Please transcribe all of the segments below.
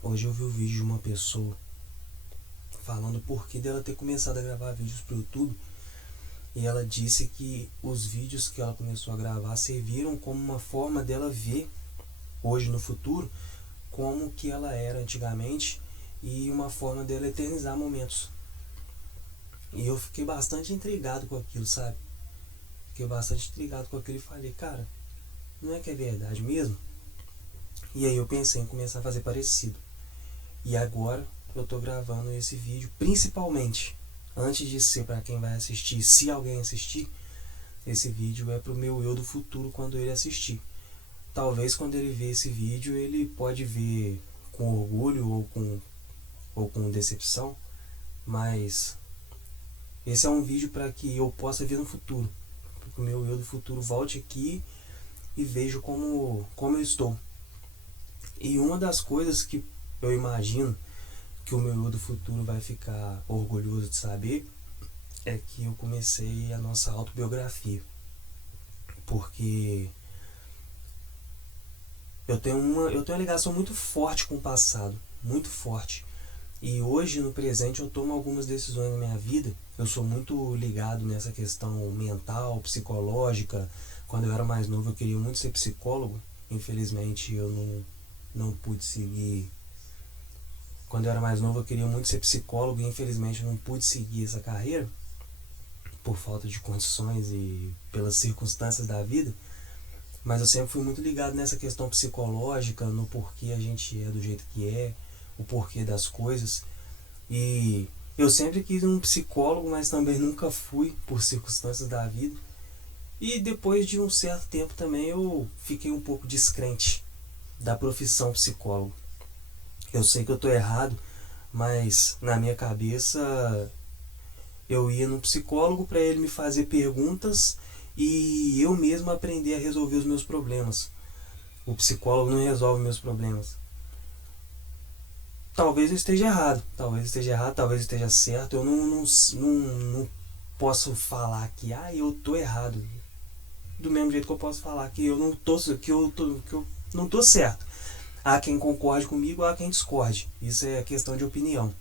Hoje eu vi o vídeo de uma pessoa falando o porquê dela ter começado a gravar vídeos pro YouTube. E ela disse que os vídeos que ela começou a gravar serviram como uma forma dela ver, hoje no futuro, como que ela era antigamente e uma forma dela eternizar momentos. E eu fiquei bastante intrigado com aquilo, sabe? Fiquei bastante intrigado com aquilo e falei, cara, não é que é verdade mesmo? E aí eu pensei em começar a fazer parecido. E agora eu tô gravando esse vídeo, principalmente, antes de ser para quem vai assistir, se alguém assistir, esse vídeo é pro meu eu do futuro quando ele assistir. Talvez quando ele ver esse vídeo, ele pode ver com orgulho ou com decepção, mas esse é um vídeo para que eu possa ver no futuro. Para que o meu eu do futuro volte aqui e veja como eu estou. E uma das coisas que eu imagino que o meu eu do futuro vai ficar orgulhoso de saber é que eu comecei a nossa autobiografia. Porque eu tenho uma ligação muito forte com o passado, muito forte. E hoje, no presente, eu tomo algumas decisões na minha vida. Eu sou muito ligado nessa questão mental, psicológica. Quando eu era mais novo, eu queria muito ser psicólogo. Infelizmente, eu não pude seguir. Quando eu era mais novo, eu queria muito ser psicólogo e infelizmente eu não pude seguir essa carreira por falta de condições e pelas circunstâncias da vida. Mas eu sempre fui muito ligado nessa questão psicológica, no porquê a gente é do jeito que é, o porquê das coisas. E eu sempre quis um psicólogo, mas também nunca fui por circunstâncias da vida. E depois de um certo tempo também eu fiquei um pouco descrente da profissão psicólogo. Eu sei que eu estou errado, mas na minha cabeça eu ia no psicólogo para ele me fazer perguntas e eu mesmo aprender a resolver os meus problemas. O psicólogo não resolve meus problemas. Talvez eu esteja errado, talvez eu esteja certo. Eu não posso falar que eu tô errado. Do mesmo jeito que eu posso falar que eu não tô, que eu não tô certo. Há quem concorde comigo, há quem discorde. Isso é questão de opinião.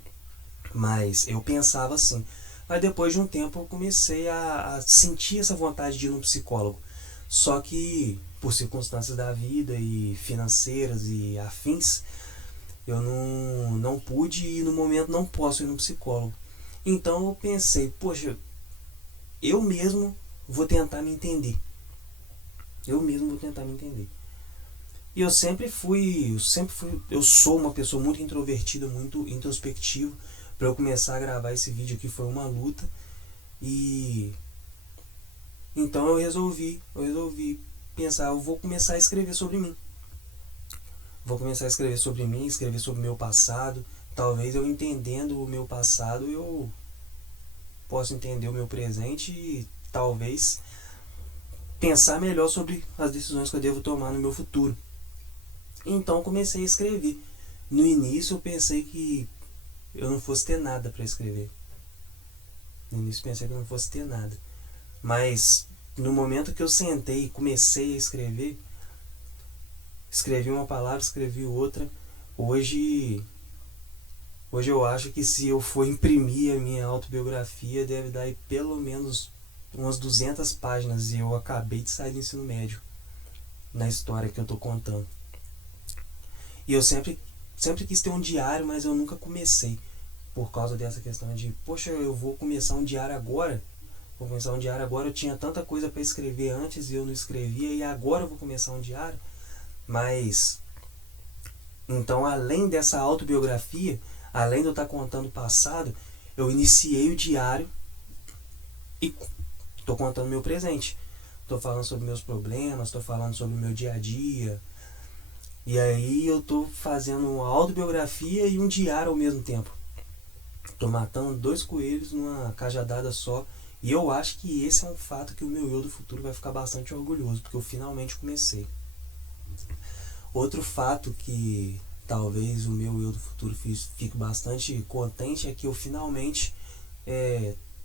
Mas eu pensava assim. Mas depois de um tempo eu comecei a sentir essa vontade de ir no psicólogo. Só que por circunstâncias da vida e financeiras e afins, eu não pude e no momento não posso ir no psicólogo. Então eu pensei, poxa, eu mesmo vou tentar me entender. Eu mesmo vou tentar me entender. E eu sou uma pessoa muito introvertida, muito introspectiva. Para eu começar a gravar esse vídeo aqui foi uma luta. E então eu resolvi pensar, eu vou começar a escrever sobre mim. Vou começar a escrever sobre mim, escrever sobre o meu passado. Talvez eu entendendo o meu passado, eu possa entender o meu presente e talvez pensar melhor sobre as decisões que eu devo tomar no meu futuro. Então comecei a escrever. No início eu pensei que eu não fosse ter nada para escrever. No início eu pensei que eu não fosse ter nada. Mas no momento que eu sentei e comecei a escrever, escrevi uma palavra, escrevi outra. Hoje, hoje eu acho que se eu for imprimir a minha autobiografia, deve dar aí pelo menos umas 200 páginas e eu acabei de sair do ensino médio na história que eu tô contando. E eu sempre quis ter um diário, mas eu nunca comecei por causa dessa questão de, poxa, eu vou começar um diário agora. Vou começar um diário agora, eu tinha tanta coisa para escrever antes e eu não escrevia e agora eu vou começar um diário. Mas então, além dessa autobiografia, além de eu estar contando o passado, eu iniciei o diário e estou contando o meu presente. Estou falando sobre meus problemas, estou falando sobre o meu dia a dia. E aí eu estou fazendo uma autobiografia e um diário ao mesmo tempo. Estou matando dois coelhos numa cajadada só. E eu acho que esse é um fato que o meu eu do futuro vai ficar bastante orgulhoso, porque eu finalmente comecei. Outro fato que talvez o meu eu do futuro fique bastante contente é que eu finalmente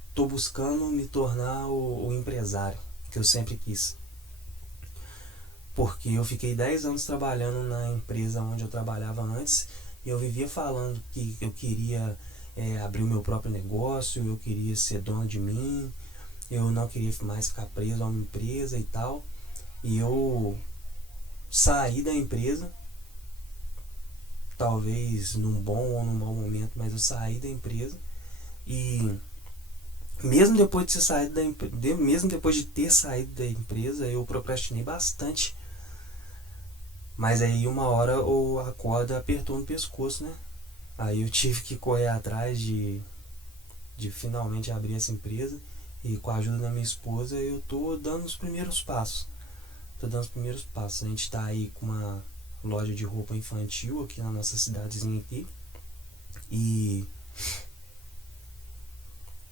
estou buscando me tornar o empresário que eu sempre quis. Porque eu fiquei 10 anos trabalhando na empresa onde eu trabalhava antes Eu vivia falando que eu queria abrir o meu próprio negócio, eu queria ser dono de mim, eu não queria mais ficar preso a uma empresa e tal. E eu saí da empresa, talvez num bom ou num mau momento, mas eu saí da empresa. E mesmo depois de ter saído mesmo depois de ter saído da empresa, eu procrastinei bastante. Mas aí uma hora a corda apertou no pescoço, né? Aí eu tive que correr atrás de finalmente abrir essa empresa. E com a ajuda da minha esposa eu tô dando os primeiros passos. A gente tá aí com uma loja de roupa infantil aqui na nossa cidadezinha aqui. E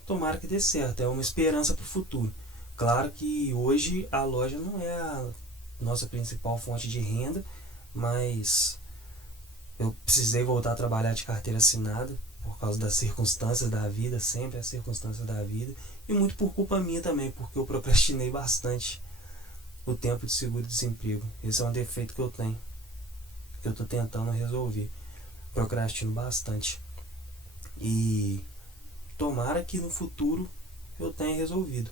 tomara que dê certo, é uma esperança pro futuro. Claro que hoje a loja não é a nossa principal fonte de renda, mas eu precisei voltar a trabalhar de carteira assinada por causa das circunstâncias da vida, sempre as circunstâncias da vida, e muito por culpa minha também, porque eu procrastinei bastante o tempo de seguro-desemprego. Esse é um defeito que eu tenho, que eu estou tentando resolver. Procrastino bastante. E tomara que no futuro eu tenha resolvido.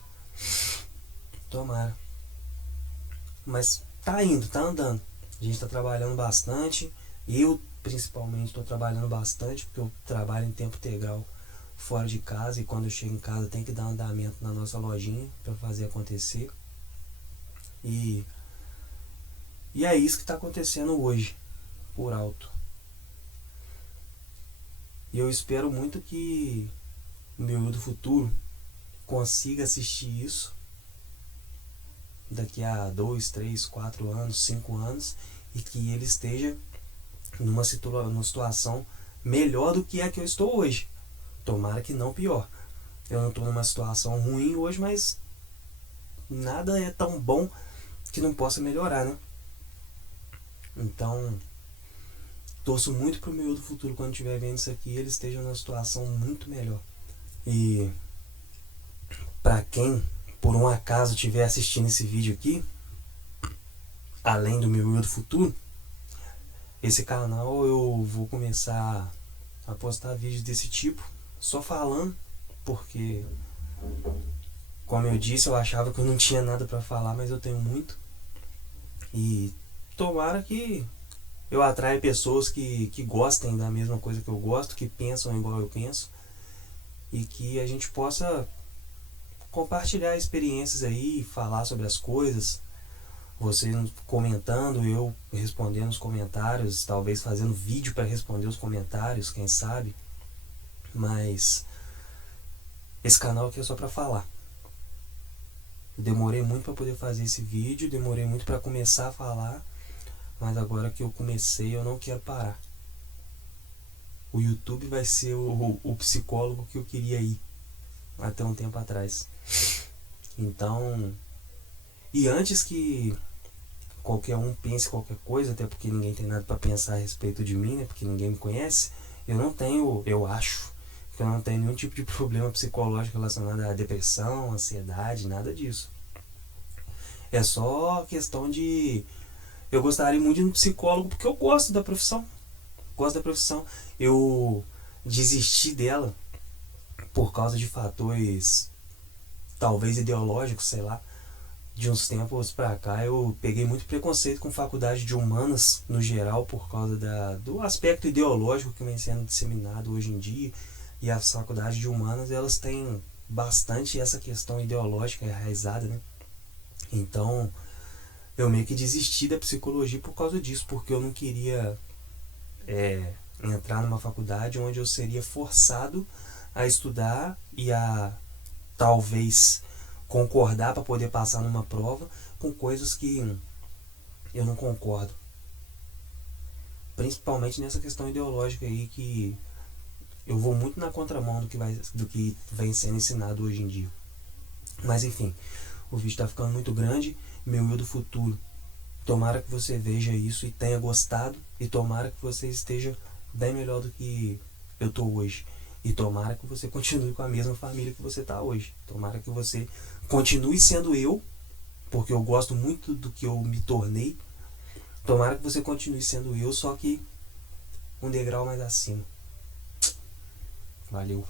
Tomara. Mas tá indo, tá andando. A gente tá trabalhando bastante. Eu, principalmente, tô trabalhando bastante, porque eu trabalho em tempo integral fora de casa. E quando eu chego em casa, tem que dar andamento na nossa lojinha para fazer acontecer. E é isso que tá acontecendo hoje, por alto. E eu espero muito que o meu eu do futuro consiga assistir isso daqui a 2, 3, 4 anos, 5 anos, e que ele esteja numa situação melhor do que a que eu estou hoje. Tomara que não pior. Eu não estou numa situação ruim hoje, mas nada é tão bom que não possa melhorar, né? Então, torço muito pro meu do futuro, quando estiver vendo isso aqui, ele esteja numa situação muito melhor. E para quem por um acaso estiver assistindo esse vídeo aqui, além do meu eu do futuro, esse canal eu vou começar a postar vídeos desse tipo, só falando, porque, como eu disse, eu achava que eu não tinha nada para falar, mas eu tenho muito. E tomara que eu atraia pessoas que gostem da mesma coisa que eu gosto, que pensam igual eu penso, e que a gente possa compartilhar experiências aí, falar sobre as coisas, você comentando, eu respondendo os comentários, talvez fazendo vídeo para responder os comentários, quem sabe. Mas esse canal aqui é só para falar. Demorei muito para poder fazer esse vídeo, demorei muito para começar a falar, mas agora que eu comecei, eu não quero parar. O YouTube vai ser o psicólogo que eu queria ir até um tempo atrás. Então, e antes que qualquer um pense qualquer coisa, até porque ninguém tem nada para pensar a respeito de mim, né? Porque ninguém me conhece. Eu acho que eu não tenho nenhum tipo de problema psicológico relacionado à depressão, ansiedade, nada disso. É só questão de... Eu gostaria muito de um psicólogo porque eu gosto da profissão. Eu desisti dela por causa de fatores talvez ideológicos, sei lá. De uns tempos pra cá eu peguei muito preconceito com faculdade de humanas no geral, por causa do aspecto ideológico que vem sendo disseminado hoje em dia. E as faculdades de humanas, elas têm bastante essa questão ideológica enraizada, né? Então eu meio que desisti da psicologia por causa disso, porque eu não queria entrar numa faculdade onde eu seria forçado a estudar e a talvez concordar para poder passar numa prova com coisas que eu não concordo. Principalmente nessa questão ideológica aí, que eu vou muito na contramão do que vem sendo ensinado hoje em dia. Mas enfim, o vídeo está ficando muito grande. Meu eu do futuro, tomara que você veja isso e tenha gostado, e tomara que você esteja bem melhor do que eu tô hoje. E tomara que você continue com a mesma família que você tá hoje. Tomara que você continue sendo eu, porque eu gosto muito do que eu me tornei. Tomara que você continue sendo eu, só que um degrau mais acima. Valeu.